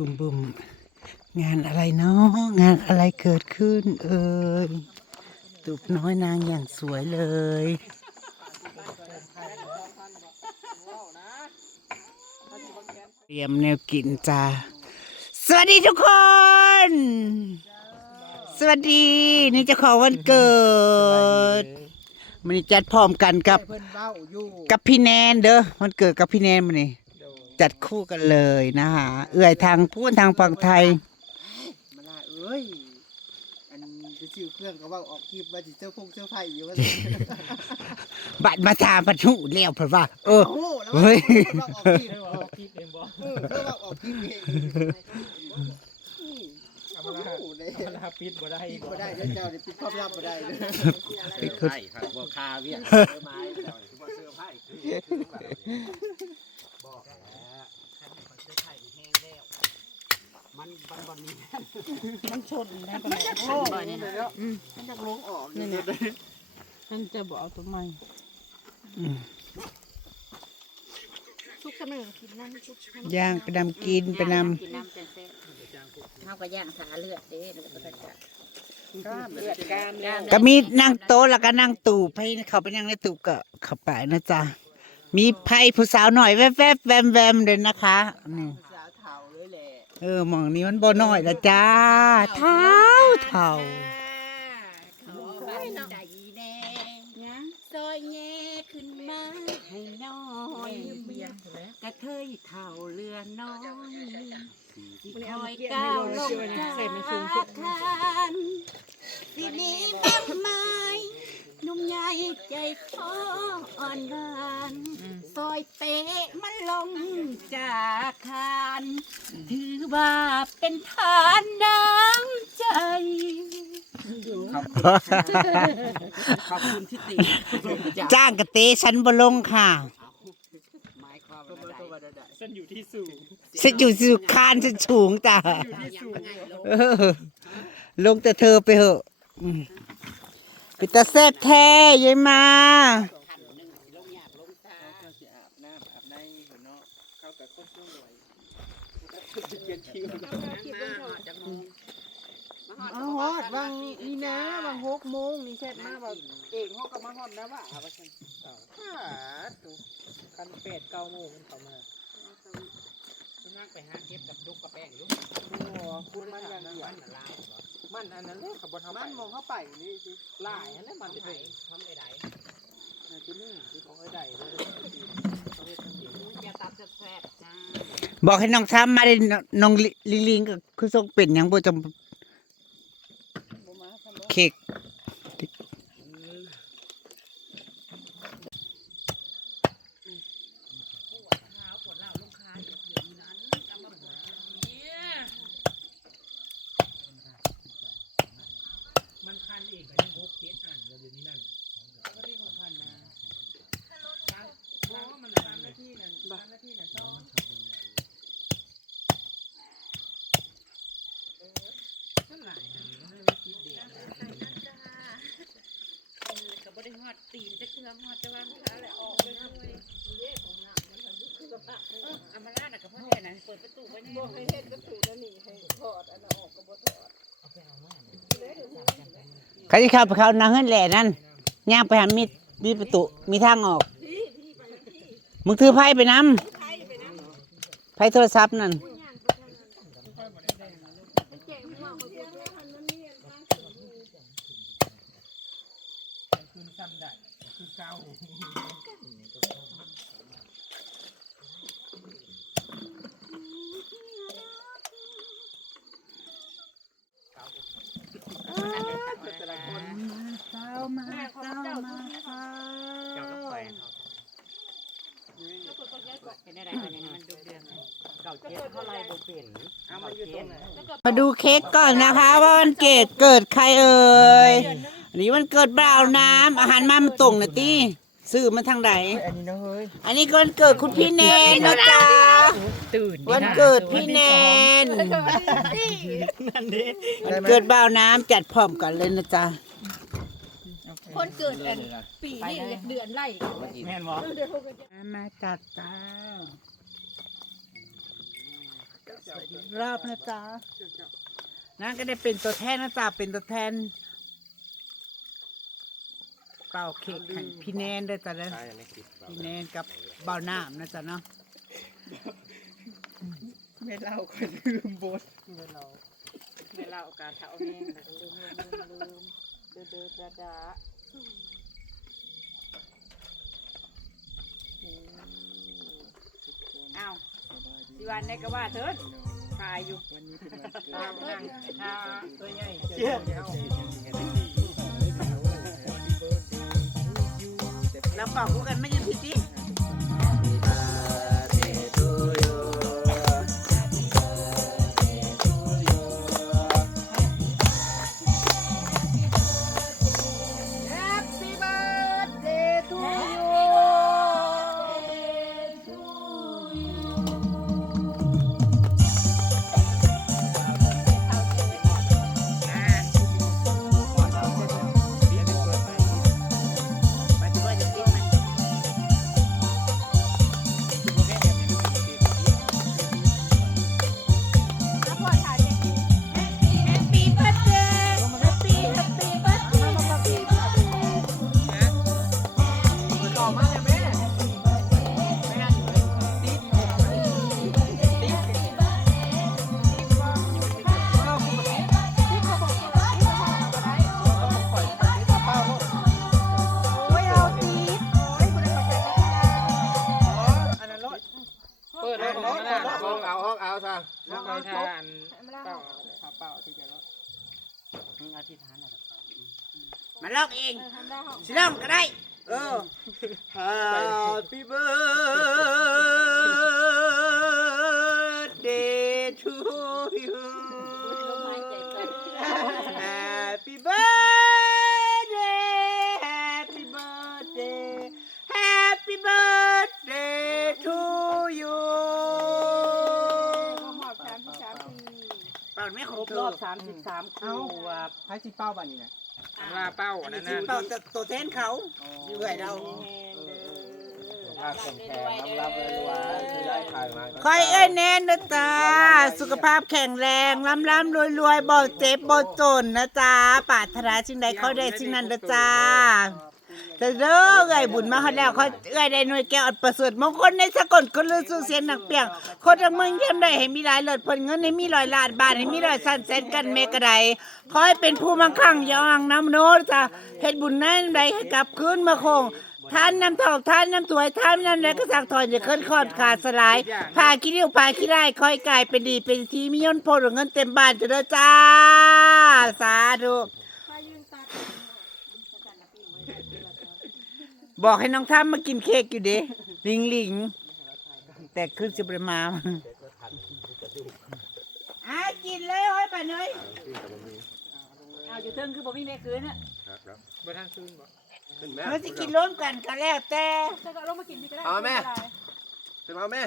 บุมบุมงานอะไรเนาะงานอะไรเกิดขึ้น เอ่ยตูบน้อยนางอย่างสวยเลยเตรียมแนวกินจ้าสวัสดีทุกคน สวัสดี นี่เจ้าของวันเกิดมันนี้จัดพร้อมกันกับ เพิ่นเบ้าอยู่กับพี่แนนเด้อวันเกิดกับพี่แนนมานี่ จัดคู่กันเลยนะคะเอื่อยทางพูดทางฝั่งไทยมาล่าเอ้ยอันจะชื่อเครื่องก็เว่าออกคลิปว่าสิเจ้าพงเจ้าไผ่อยู่ว่าบัตรมาทามปัจุแล้วเพราะว่า เออโอ้โหแล้วเฮ้ยว่าออกคลิปออกคลิปเองบอเออเธอว่าออกคลิปเองโอ้โหเลยลาปิดบ่ได้ปิดบ่ได้เด้อเจ้าเดี๋ยวปิดความลับบ่ได้เด้อเป็นคนไผ่ครับบ่คาเวียนไม้แล้วบ่เสื้อไผ่คือบอกแล้วเสื้อไผ่แห้งแล้ว มันมันบ่มีมันชนนะปะมันจะโล่งนี่เลยเนาะมันจะลงออกนี่เลยมันจะบอกเอาตัวใหม่อืมชุกเสมอกินนั่นชุกย่างไปนำกินไปนกินน้ำเต็มเต็มเท่ากับย่างขาเลือดเด้แล้วก็จะกล้ามเลือดกล้ามแล้วำก็มีนั่งโต๊ะแล้วก็นั่งตูบให้เขาไปนั่งในตูบก็เข้าไปนะจ๊ะมีไพ่ผู้สาวหน่อยแวบแวบๆแวมแวมๆเลยนะคะนี่ เออหมองนี้มันบ่น้อยละจ้าเท้าเท่าขอบันใจแน่ซอยแง่ขึ้นมาให้น้อยกระเทยเท่าเรือน้อยที่คอยก้าวลงจากคานสินี้บ้างไม้ห นุ่มใหญ่ใจคออ่อนหวานซอยเป๊ะมันลงจากคาน ถือว่าเป็นทานน้ำใจ ขอบคุณที่ติจ้างกะเตะฉันบ่ลงค่ะหมายความว่าได้ว่าได้ฉันอยู่ที่สูงฉันอยู่สุคานฉันสูงจ้ะอยู่ที่สูง เออลงแต่เธอไปเหอะ อืม ไปตาแซ่บแท้ยายมาเจ้าสิอาบน้ำอาบในหัวเนาะเข้ากับคนช่วงรวยเปลี่ยนคิวมาฮอดบางนี่นะบางหกโมงนี่เช็ดมาแบบเอกฮอกก็มาฮอดนะว่าว่าฉันฮ่าตุคันเป็ดเก้าโมงมันเข้ามาฉันนั่งไปหาเก็บกับจุกกับแป้งอยู่โอ้คุณมันอย่างเดียวมันน่ะลายเหรอ มันอันนั้นเลยขับบนทำมันมองเข้าไปนี่สิลายอันนั้นมันจะไปทำไอ้ใดน่าจะนี่คือของไอ้ใดเลยเขาเรียกกันเดียวอย่าตับแซ่บๆจ้าบอกให้น้องซ้ำมาได้น้องลิงลิงก็คือส่งเป็นหยังบ่จำบ่มาทำแล้วเค้ก มันคันเองก็ยังพกเจ็ดอันเดี๋ยวนี้นั่นก็ที่ของพันนะเพราะว่ามันสามนาทีนั่นสามนาทีนั่นสองนั่นหลายอันมันไม่คิดเด็กก็บ่ได้ฮอดตีนจะเครื่องฮอดจะวางขาแล้ออกเลยด้วยเย่ของน้ำมันคือกับปะเอออามาลาน่ะก็พ่อแค่นั้นเปิดประตูไว้นี่บ่ให้เฮ็ดประตูนั่นนี่ให้ถอดอันออกก็บ่ถอดใครที่เข้าไปเข้านางเฮือนแหล่นั่นย่างไปหามีมีประตูมีทางออก มึงถือไพ่ไปนำไพ่โทรศัพท์นั่นคืนซ้ำได้คือเก่า แต่ละคน เจ้ามาเจ้ามาเจ้า เจ้าก็แขวน เป็นอะไรกันอย่างนี้มันดูเดือด เก่าเจ็ดเท่าไรบ่เป็น เอามาอยู่ตรงไหน มาดูเค้กก่อนนะคะ ว่าวันเกิดเกิดใครเอ่ยอันนี้วันเกิดบ่าวน้ำอาหารมามันตรงนะตี้ซื้อมาทางไหนอันนี้นะเฮ้ยอันนี้ก็วันเกิดคุณพี่แนนนะจ๊ะตื่นวันเกิดพี่แนนนั่นดิวันเกิดบ่าวน้ำจัดพร้อมกันเลยนะจ๊ะคนเกิดอันปีนี่เดือนไล่แม่นบ่มาจัดจ้าสวัสดี รอบนะจ๊ะนั่นก็ได้เป็นตัวแทนนะจ๊ะเป็นตัวแทนเป่าเค้กให้พี่แนนด้วยจ้ะเด้อพี่แนนกับเบาหน้ามนะจ๊ะเนาะไม่เล่าก็ลืมบทไม่เล่าโอกาสเท่าแม่งแต่ก็ลืมลืมลืมลืมเด้อเด้อจ้าจ้าอ้าว สิวันนี้ก็ว่าเถิดพายอยู่วันนี้เป็นวันเกิดตามนั่งท่าตัวใหญ่เจี๊ยบเราเป่าคู่กันไม่ยืนผิดดิ Happy มาลอกเองสิลองก็ได้เออ Happy birthday to you Happy birthday Happy birthday Happy birthday to you เป่าไม่คครรบบรรออบบสามสิบสามขวบให้สิเป้าบ้านนี่นะ ลาเป้าอันนั้นสินะเป่าแต่ตัวแทนเขาอยู่ไงเราภาพแข็งแรงรับเลยว่าที่ได้ถ่ายมาคอยเอ้ยแน่นนะจ๊ะสุขภาพแข็งแรงร่ำร่ำรวยรวยบ่เจ็บบ่จนนะจ๊ะปรารถนาสิ่งใดเขาได้สิ่งนั้นนะจ๊ะแต่ เด้อเอ้ยบุญมาเขาแล้วเขาเอ้ยได้หน่วยแก้วอันประเสริฐมงคลในสกลคนลือสู่เสียงหนักเปียงคนทั้งเมืองเยี่ยมได้ให้มีหลายเลิศผลเงินให้มีร้อยล้านบาทให้มีร้อยสั้นแสนกันเมกระไดขอให้เป็นผู้มั่งคั่งอยาอ่างน้ำโน้จ้ะเฮ็ดบุญนั้นใดให้กลับคืนมาคงท่านน้ำทองท่านน้ำถวยท่านน้ำแรงก็สักถอนอย่าเคลื่อนคลอดขาดสลายพาคิดเดียวพาคิดได้คอยกลายเป็นดีเป็นทีมียนต์พลเงินเต็มบ้านจะเด้อจ้า สาธุ บอกให้น้องท่ามมากินเค้กอยู่เด้ลิงลิงแต่ขึ้นสิบมาอะกินเลยโอ้ยป่าเนยเอาอยู่เทิงคือบ่มีแม่คืนน่ะบ่ทางคืนบ่เราจะกินร่วมกันก็แล้วแต่เอาแม่เป็นเอาแม่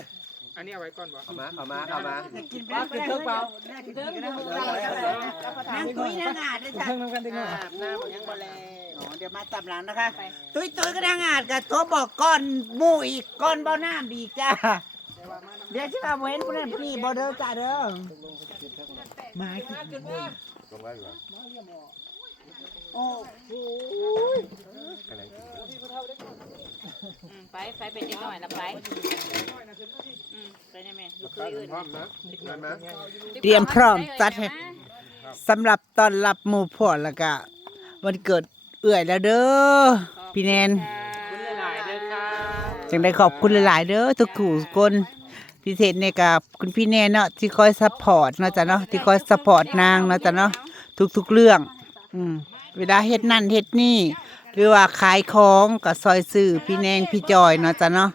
อันนี้เอาไว้ก่อนบ่เข้ามาเข้ามาเข้ามาจะกินไปกินเทิงเปล่ากินเทิงนั่งตุ้ยนั่งอาดเลยค่ะเพิ่งทำกันดีกว่าอาบน้ำยังบ่แล อ๋อเดี๋ยวมาตับหลังนะคะ ตุ้ยตุ้ยก็นั่งอาดกับโทรบอกก่อนหมู่อีกก่อนเบ้าน้ำอีกจ้าเดี๋ยวชิมาบ่เห็นผู้นั้นพี่บ่เด้อจ้าเด้อมากินเลยลงไว้อยู่โอ้คะแนนกินอืมไปไปเป็นนิดหน่อยละไปอืมไปได้ไหมลูกเคยอื่นพร้อมนะได้ไหมเตรียมพร้อมจัดให้สำหรับต้อนรับหมู่พวกแล้วก็วันเกิด เอื่อยแล้วเด้อพี่แนนคุณหลายๆเด้อค่ะจึงได้ขอบคุณหลายๆเด้อทุกผู้คนพิเศษในกับคุณพี่แน่เนาะที่คอยซัพพอร์ตเนาะจ้ะเนาะที่คอยซัพพอร์ตนางเนาะจ้ะเนาะทุกๆเรื่อง อืมเวลาเฮ็ดนั่นเฮ็ดนี่ หรือว่าขายของก็ซอยซื้อพี่แนงพี่จอยเนาะจ้ะเนาะ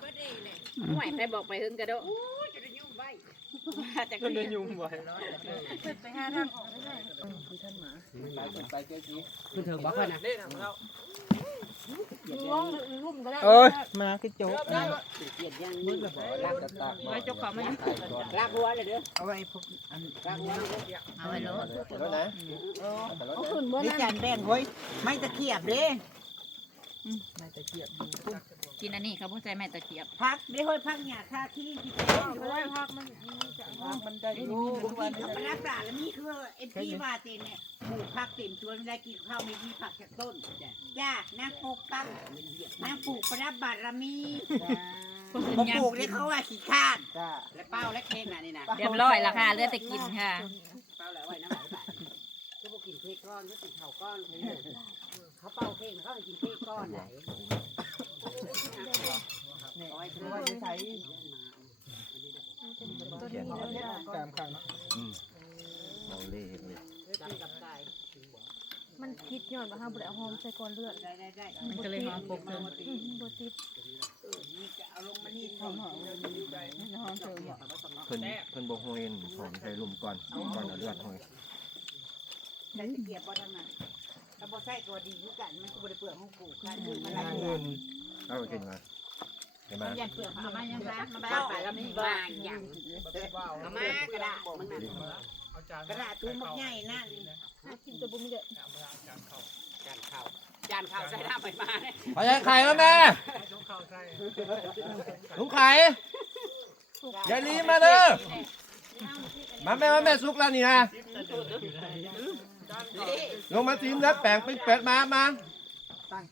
ห่วยไปบอกไปหึงกระโดด จากคุณนี้เดินยุ่งบ่อยเนาะไปเจ๊กี้คุณเถิงบอกว่านะเล่นของเราโอ้ยมาคือโจ๊กเกียดยังมึงก็บอกลากกระตากมาไปจกเขามาลากหัวเลยเด้อเอาไว้พวกอันลากหัวเลยเอาไว้รถรถไหนรถไหนนี่จานแบ่งเฮ้ยไม่ตะเขียบเด้เกิ นอันนี้เขาพูดใจแม่ตะเกียบพักได้ห้อยพักหยาคาที่ที่เป็นร้อยพักมันจะมันได้อยู่ผมกินกับปลาปลาแล้วนี่คือเอ็นที่ว่าเต็มเนี่ยปลูกผักเต็มสวนไม่ได้กินข้าวไม่มีผักจากต้นจ้านางปลูกตั้งนางปลูกประดับบารมีบ่ปลูกได้เขาว่าขี้ข้านจ้าและเป้าและเค้กน่ะนี่นะเรียบร้อยและค่ะเหลือแต่กินค่ะเป้าแล้วไว้น้ำไหลไปก็บอกกินเค้กก้อนก็ติดเข่าก้อนเลยเขาเป่าเค้กเขาให้กินเค้กก้อนไหน เนี่ยว่าจะใช้เขียนตามข้างเนาะเอาเล่เห็นเลยดำกับไก่มันคิดย้อนว่าห้าบุได้เอาหอมใส่ก่อนเลือดมันก็เลยหอมกเพิ่มอืมบ่ติดเอมหอมหอมเพิ่นเพิ่นบ่ห้อยหอมใส่ลุมก่อนก่อนเอาเลือดหอยได้ตะเกียบบ่ทั้งนั้นถ้าบ่ใส่ตัวดีคือกันมันก็บ่ได้เปลือกของปลูกค่ะคือมันละเอียด เอาไปกินมาเห็นไหมยันเปลือกเอามายังคะมาบ้าบ้าไปไปแล้แล้ววมีนี่บ้าบ้าอย่างเอามากระดาษมึงน่ะเอาจานกระดาษตุ้มมักใหญ่นั่นถ้ากินตัวบุ้มเดือดจานจานเข้าจานข้าวจานข้าวใส่น้ำไปมาเนี่ยพยายไข่มาแม่ยกเข้าใส่ลุงไข่ยายลีมาเด้อมาแม่มาแม่สุกแล้วนี่นะลงมาทีมแล้วแปลงเป็นเป็ดมามา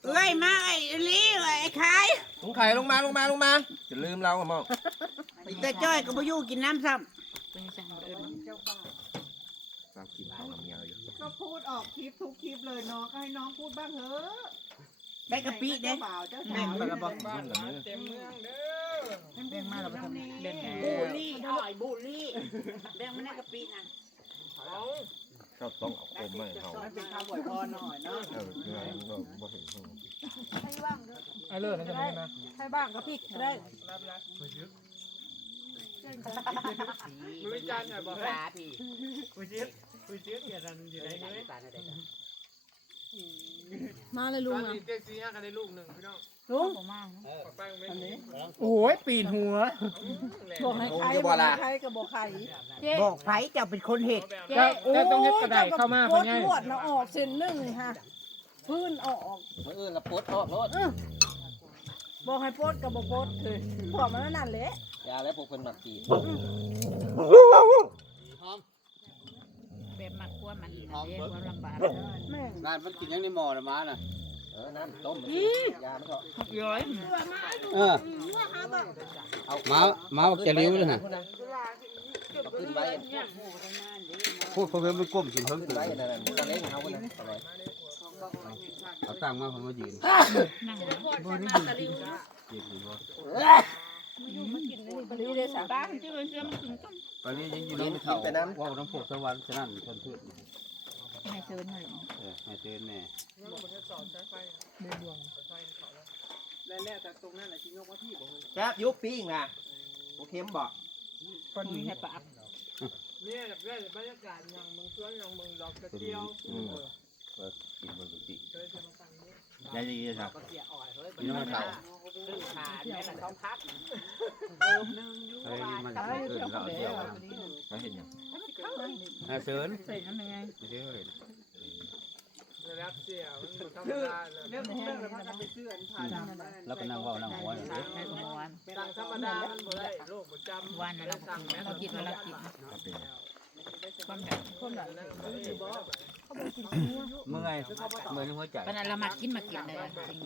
เอ้ยมาไอ้ลี่เอ้ยไอ้ขายลุงไข่ลงมาลงมาลงมาจะลืมเราอะมองแต่จ้อยก็บ่อยู่กินน้ำซ้เรากินของเมียอยู่ก็พูดออกคลิปทุกคลิปเลยเนาะก็ให้น้องพูดบ้างเถอะำได้กะปิเด้เปล่าเจ้าแบ่งมาละบ่บ้านเต็มเมืองเด้อแบ่งมาละบ่ทำแบ่งบูลลี่อร่อยบูลลี่แบ่งมาได้กะปิน่ะเอา ชอบต้องเอาคมมาให้เขามันเป็นคำอวยพรหน่อยเนาะเออเนื้อมันก็บ่เห็นเขาให้บ้างไอ้เลิศนะจะไม่นะให้บ้างก็พริกก็ได้รับรับคุยยึดลุยจานหน่อยบอกปลาพี่คุยยึดคุยยึดอย่าดันอยู่ไหนเลยปลาอะไรกันมาเลยลุตงอนอะนี้เจ๊ซีห้ากันได้ลูกหนึ่งพี่น้อง ลุงผมมากไปไปนี้โอ้ยปีนหัว บอกให้ใครบอกให้ใครก็บอกใครเจ๊บอกไผเจ้าเป็นคนเฮ็ดเจ๊แต่ต้องเฮ็ดกระไดเข้ามาคนง่ายปวดนะออกเส้นหนึ่งฮะพื้นออกเออละปดออกรถบอกให้โพดกับบอกโพดคือพอมันนั่นแหละยาแล้วพวกคนหมักปีแบบมักขั้วมันเรียกว่าลำบากแม่งงานมันกินยังในหม้อละมาน่ะ เออน้ำต้มยามันก็ย้อยเออเอามามาจะเลี้ยวเลยฮะขึ้นไว้พูดเพิ่มไปก้มสิเพิ่มขึ้นไว้นั่นน่ะตะเล้งเอาไว้นะเอาตังมาผมมายืนนั่งบริเวณสามบ้านที่มันเชื่อมันถึงต้นตอนนี้ยังอยู่ในเขาไปน้ำว่าวน้ำพวกสวรรค์ฉะนั้นคนพืช ให้เชิญหน่อยเออให้เตือนแม่แล้วแล้วแต่ตรงนั้นแหละที่ยกว่าพี่บอกแซ่บยุบปิ้งนะโอเคมบอกมีให้ปากเนี่ยเนี่ยบรรยากาศยังเมืองสวนยังเมืองดอกกระเจียวอืม กินบนกุฏิเคยจะมาตั้งนี้ได้ดีครับก็เสียอ่อยเฮ้ยเป็นน้ำเขาดื้อขาดแม่ละต้องพักเฮ้ยมันเกินเราเดียวเขาเห็นยังเชิญใส่น้ำยังไงรับเสียมันธรรมดาเลยเรื่องเรื่องแล้วมันไปเสื่อนผ่านแล้วก็นั่งว่าวนั่งหัวเลยให้ขโมยสั่งธรรมดามันบ่ได้โรคประจำวันนั้นเราสั่งแม่เรากินวันละกินครับเป็นความดันคนแบบ เมื่อยเมื่อยหัวใจวันนั้นเรามากินมากินเลยจริง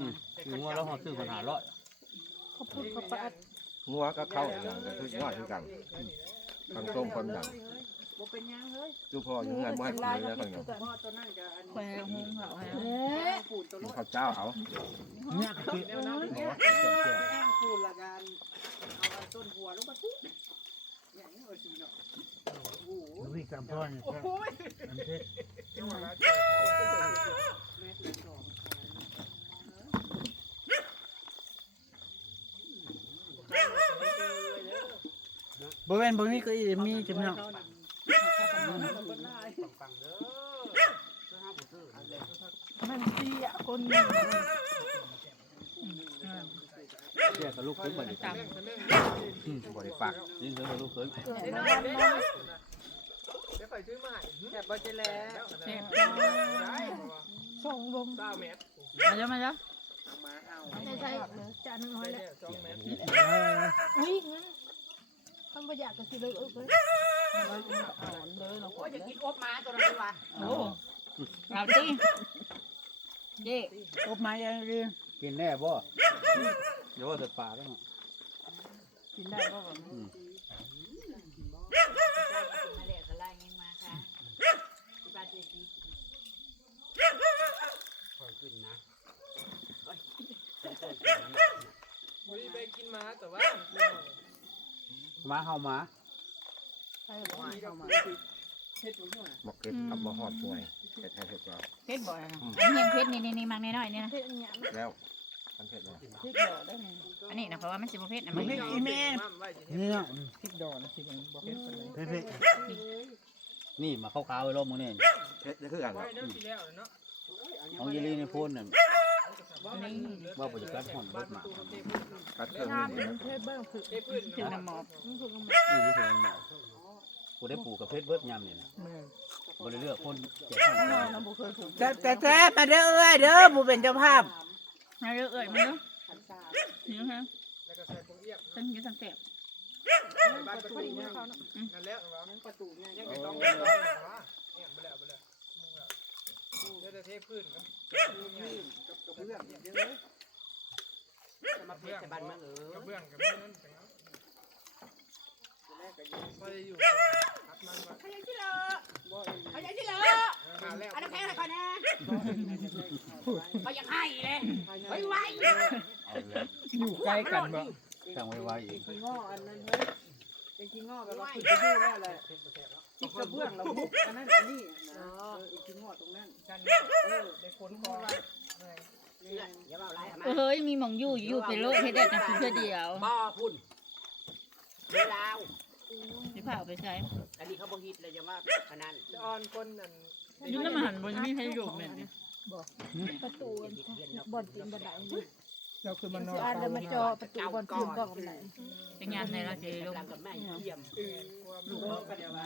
ถึงว่าเราหอซื้อปัญหาร้อยเขาพูดเขาปะงัวก็เข้าอย่างก็คือยอดคือกันความต้มความดังบ่เป็นยังเฮ้ยจูพออยู่งานบ่ให้กินเลยแล้วกันเนาะพ่อตัวนั่นกับอันคอยหงเขาให้เอ๊ะปูนตัวกิรนถข้าวเจ้าเอาเนี่ยแนวนั้นเนี่ยแอ้งปูนละกันเอาต้นหัวลงมาปุ๊บ อย่างนี้เอาสิเนาะโอ้โหวิ่งตามพ่อนี่ครับอันเทศแม่ติดสองบ่แม่นบ่มีก็อีมีจำเนาะมันเสียคนหนึ่งเสียกับลูกขึ้นมาดิตามบริ ฝากนี่เสือลูกขึ้นเกิดมาวันน้อยเดี๋ยวไปซื้อมาให้แต่บ่จะแล้วเจ็บได้ส่งลมเก้าเมตรมาแล้วมาแล้วเอามาเอาใช่ใช่จานน้อยแล้วสองเมตรอุ้ยงั้นทำประหยัดก็คือเลยเออเลยอ่อนเลยเราโอ้ยจะกินอบมาตัวนั้นดีกว่าโอ้เอาสิเจ๊อบมาอย่างเรียกินแน่บ่เดี๋ยวว่าจะปลาแล้ว กินได้ก็แบบมาแล้วก็ไล่ยังมาค่ะที่บ้านเจ๊กี้คอยขึ้นนะบุรีไปกินมาแต่ว่ามาเฮามาใช่หรอเข้ามาเฮ็ดอยู่น่ะบอกเก็บเอาบ่หอดป่วยเผ็ดเผ็ดเราเพชรบ่อยนะอันนี้ยังเพชรนี่นี่นี่มักน้อยๆนี่นะเผ็ดเนี่ยแล้ว มันเผ็ดเลยพริกดอกได้ไงอันนี้นะเพราะว่ามันสิบ่เพชรนะมัมันนไม่ไม่กินแม่นี่นะพริกดอกนะสิมันบอกเผ็ดไปเลยนี่มาเข้าวๆไว้รอบมื้อนี่เผ็ดจะคือกันไว้เดี๋ยวสิแล้วเนาะของยีรีในโพนนั่นว่าบ่จะกัดหอมเบิดหมากัดเครื่องน้ำนี่มันเผ็ดบ้างคือเอ้พื้นถึงน้ำหมอบมันคือกันนี่มันถึงหมอกูได้ปลูกกับเพชรเบิดยามนี่นะบ่ได้เลือกคนเจ็บท้องน้อยเราบุเคยถูกแต่แต่แต่มาเด้อเอ้ยเด้อผู้เป็นเจ้าภาพ มาเด้อเอ้ยมาเด้อขันสามนี่ฮะแล้วก็ใส่ผงเอียบฉันอยู่สังเกตบ้านประตูนั่นั่นแล้วว่านประตูไงยังไงต้องต้องว่าเนี่ยไปแล้วไปแล้วมึงแล้วเดี๋ยวจะเทพื้นครับกับเพื่อนเยอะจะมาเพชรจะบ้านเมืองเออกระเบื้องกับเบื้องนั่นเป็น แรกก็ยังไม่ได้อยู่พัดมันมาเขยังที่เลอบ่เขายังที่เลอหาแล้วอันนั้นแพงอะไรก่อนนะเขายังให้เลยไว้ไว้เอาแล้วอยู่ใกล้กันบ่ตั้งไว้ไว้อีกง้ออันนั้นเฮ้ยเป็นกินงอแบบว่าขึ้นไปดูแล้วแหละจิกกระเบื้องเราบุกอันนั้นอันนี้นะเอออีกกินงอตรงนั้นกันเออได้ขนคออย่าเบาไรมาเฮ้ยมีหมองอยู่อยู่ไปโลดให้ได้จังคือเพื่อเดียวบ่อพุ่นเวลาว สิพาเอาไปใช้อันนี้เขาบ่ฮิตเลยจะว่าพนันจะออนคนนั่นอยู่น้ำหันบนมีให้อยู่แม่นนี่ประตูบอลกินบันไดเราคือมันนออ่านนเดินมาจอประตูบอลคืนกล่องบันไดเป็นงานในราชลงกำลังกับแม่เยี่ยมลูกก็เดี๋ยวว่า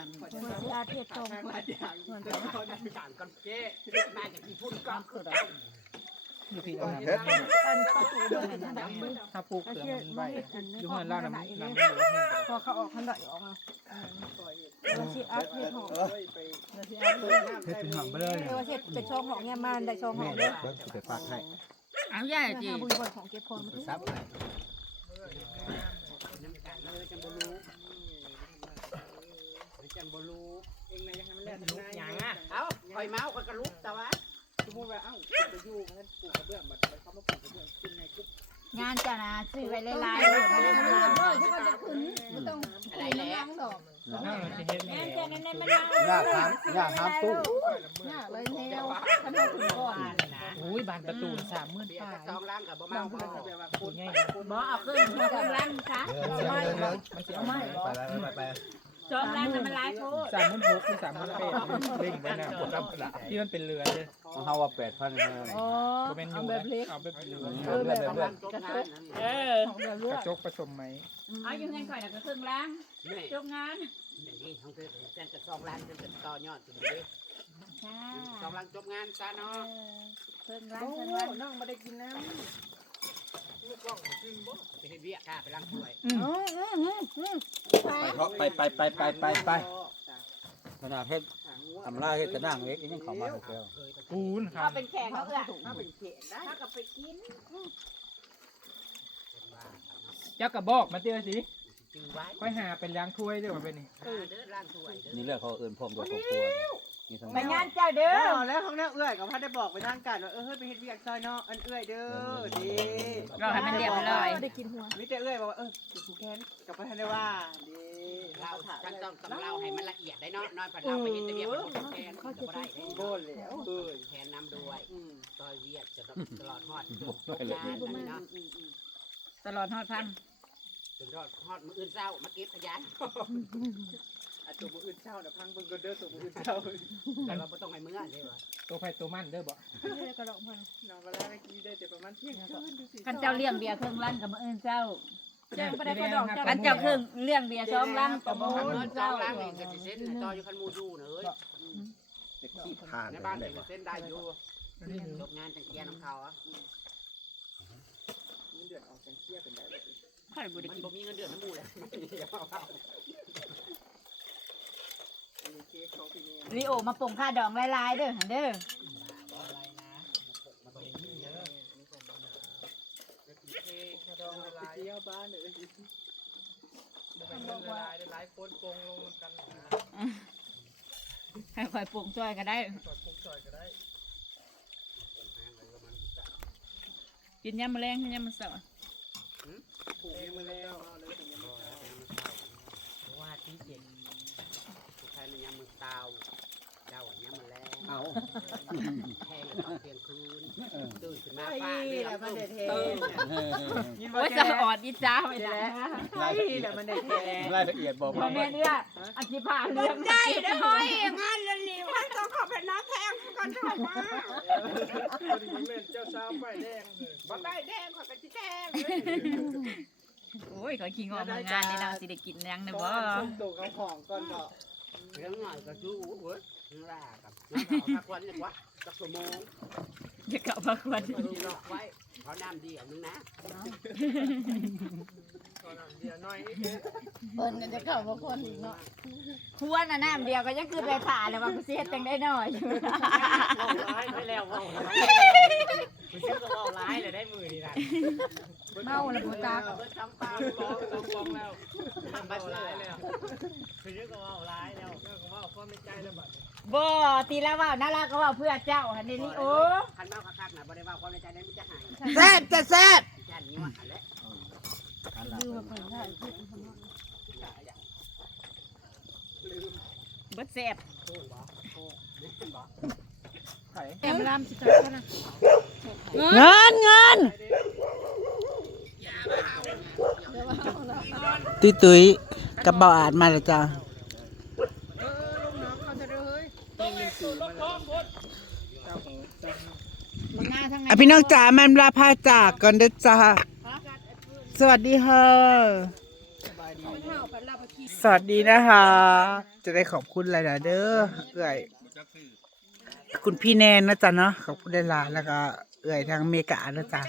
ที่อาเทศตรงหลายอย่างมันต่างกันเจ๊แม่กับที่พุ่นก็อยู่พี่เอาเฮ็ด อันประตูบอลอันไหนถ้าปลูกเกลือมันไม่ใบอันนี้อยู่ขอหังนบ้าล่างน้ำไหนน้ำพอเขาออกขันไหลออกมาเราชีอาเทศหอมเราชีอาเทศเฮ็ดเป็นหางไปเลยเรียกว่าเทศเป็นช่องของเนี่ยมันได้ช่องของเลยเบิ้งไปฝากให้เอาใหญ่จีบุญบอลของเก็บพรมาทุกซับเลยจังบ่รู้จังบ่รู้เองนะยังให้มันแล่นลุกหยังอะเอ้าคอยเมาคอยกระลุกแต่ว่า สมมุติว่าเอ้าไปอยู่มันปลูกกระเบื้องบัดเขามาปลูกกระเบื้องขึ้นไงปุ๊บงานจ้านะซื้อไว้หลายๆเอเลยอนะเออเออที่เขาจะขึ้นไม่ต้องอะไรแหละล้างดอกน้ำเราจะเห็นแม่แล้วเจนในมันยากถามยากถามตู้ยากเลยแนวถ้าเราถึงก่อนอุ้ยบานประตูสามหมื่นเบียป้าร์กับซองล่างกับบ่เมาบ่แบบว่าคนง่ายบ่เอาขึ้นมาข้างล่างซะมันจะเอาไม่ไปแล้วไปไป จอมล่างมันหลายโพดสามหมื่นหกหรือสามหมื่นแปดเด้งไปนะที่มันเป็นเรือเลยของเฮาว่า8,000นะอ๋อก็เป็นอเอายู่แบบเล็กเอาแบบเรือเออแบบกำลังจบงานเออของแบบกเลือระดจกผสมไหมเอาอยู่เงินข่อยน่ะก็ครึ่งล่างนี่จบงานนี่ของเธอแจ้งกับซองล่างจนเป็นต่อยอดถึงเด้จ้าซองล่างจบงานซะเอเนาะอครึ่งล่างโอ้ครึ่งล่างน้องไม่ได้กินน้ำ ไปเฮ็ดเวียกค่ะไปล้างถ้วยอืมอืมอืมอืมไปไปไปไปไปไปขนาดเฮ็ดทำลายเฮ็ดแต่นั่งเล็กยังเข้ามาแล้วเคยไปปูนครัเอาบเป็นแขกเขาเอื้อถ้าเป็นเขตได้ถ้ากับไปกินเจ้ากระบอกมาเจอสิจือไว้ค่อยหาเป็นล้างถ้วยเด้อมาเป็นนี่เออเด้อล้างถ้วยเด้อนี่เรื่องเขาเอิ้นพร้อมด้วยครอบครัวนี่ ทั้งไปงานเจ้าเด้อเออแล้วของน้าเอื้อยกับพัดได้บอกไปทางการว่าเออเฮ้ยไปเฮ็ดเวียกซอยเนาะอันเอื้อยเด้อดีเราให้มันเรียบร้อยได้กินหัวมิแต่เอื้อยบอกว่าเออผูกแขนกับพัดได้ว่าดีเราจังต้องต้องเล่าให้มันละเอียดได้เนาะน้อยผัดเราไปเฮ็ดแต่เวียกมันแทนก็บ่ได้โบนแล้วเอ้ยแทนน้ำด้วยอืมซอยเวียกจะตลอดฮอดบ่ได้เลยงานเนาะอืมอืมตลอดทอดพันจนฮอดฮอดมื้ออื่นเช้ามาเก็บขยะ อะตัวมืออื่นเช่าเดี๋ยวพังเบิ่งก็เด้อตัวมืออื่นเช่าแต่เราบ่ต้องให้มื้อเด้อตัวไผ่ตัวมันเด้อบ่กระดองพันน้องเวลาเมื่อกี้ได้แต่ประมาณเที่ยงคืนดูสิกันเจ้าเลี้ยงเบียร์เครื่องล่างกับมื้ออื่นเจ้าแจ้งไปได้กระดองกันเจ้าเครื่องเลี้ยงเบียร์สองล่างกับมื้อทำอื่เงินนเจ้าเจ้าล้างนี่ก็สิเซ็นต่ออยู่คันหมู่อยู่เนอะขี้ผ่านในได้บ้านเลนี่ยก็เซ็นได้อยู่จบงานจังเกียร์น้ำเขาอะดือนออกจังเที่ยเป็นได้แบบนี้ข่อยบ่ได้กินบ่มีเงินเดือนน้ำมูเลย ลิโอมาปรุงค่าดองลายๆเด้อหั่นเด้อดองไปเที่ยวบ้านเลยหลายคนโกงลงกันนให้ข่อยปรุงช่วยก็ได้ปุ๊บจ่อยก็ได้กินยามมื้อแลงกินยามมื้อเช้าผูกมาแล้วเลยว่าที่เจ็ด สุดท้ายมันยังมันเตาเจ้าอันนี้มันแรงเอาแทงตอนเที่ยงคืนตื่นขึ้นมาฟ้านี่แหละมันเด็ดเทโอ้ยสะออดอีจ้าไปจ้ารายละเอียดมันได้แค่รายละเอียดบอกบ่ว่าแม่นเด้ออธิบายเรื่องได้เด้อเฮ้ยงานเรื่องนี้มันต้องขอเป็นน้าแทงก่อนเข้ามาคนเล่นเจ้าสาวไฟแดงเลยบ่ได้แดงขอยก็สิแดงโอ้ยขอยขี้งอมางานนี่นางสิได้กินยังเด้อบ่ ต้มตัวเขาของก่อนเนาะ เรื่องหน่อยก็ชู้เว้ยล่ากับน้ำเขาพักวันดีกว่าสักชั่วโมงจะกลับมาควรมีหลอกไว้เขาน้ำดีอันนึงนะตอนนั้นเดี๋ยวน้อยนี่เพิ่นก็จะเข้ามาคนอีกเนาะควรน่ะน้ำเดียวก็ยังคือไปถ่าเลยว่ากูสิเฮ็ดจังได้น้อยอยู่ร้ายไปแล้วว่าคุณชื่อก็ว่าร้ายเลยได้มือนี่นะ เมาแล้วบ่ตาเบิดสองปลาฟ้องต้องฟ้องแล้วทำไปร้ายแล้วคุณชื่อก็ว่าร้ายแล้วเรื่องของว่าความในใจแล้วบัดบ่ตีละว่าน่ารักก็ว่าเพื่อเจ้าหันนี่โอ้คันเมาคักๆนะบ่ได้ว่าความในใจนั้นมันจะหายแซ่บจะแซ่บย่านนี้ว่าอันแล้วคือว่าเพิ่นถ่ายคลิปเบิดแซ่บแอมรามสิตานะเงินเงิน ตุ้ยตุ้ยกระเป๋าอาดมาแล้วจ้าอะพี่น้องจ๋าแม่ลาพาจากก่อนเด้อจ้าสวัสดีค่ะสวัสดีนะคะ จะได้ขอบคุณหลายๆเด้อเอื่อย คุณพี่แนนนะจ๊ะเนาะขอบคุณหลายๆแล้วก็ เอื่อยทางเมกานะจ๊ะ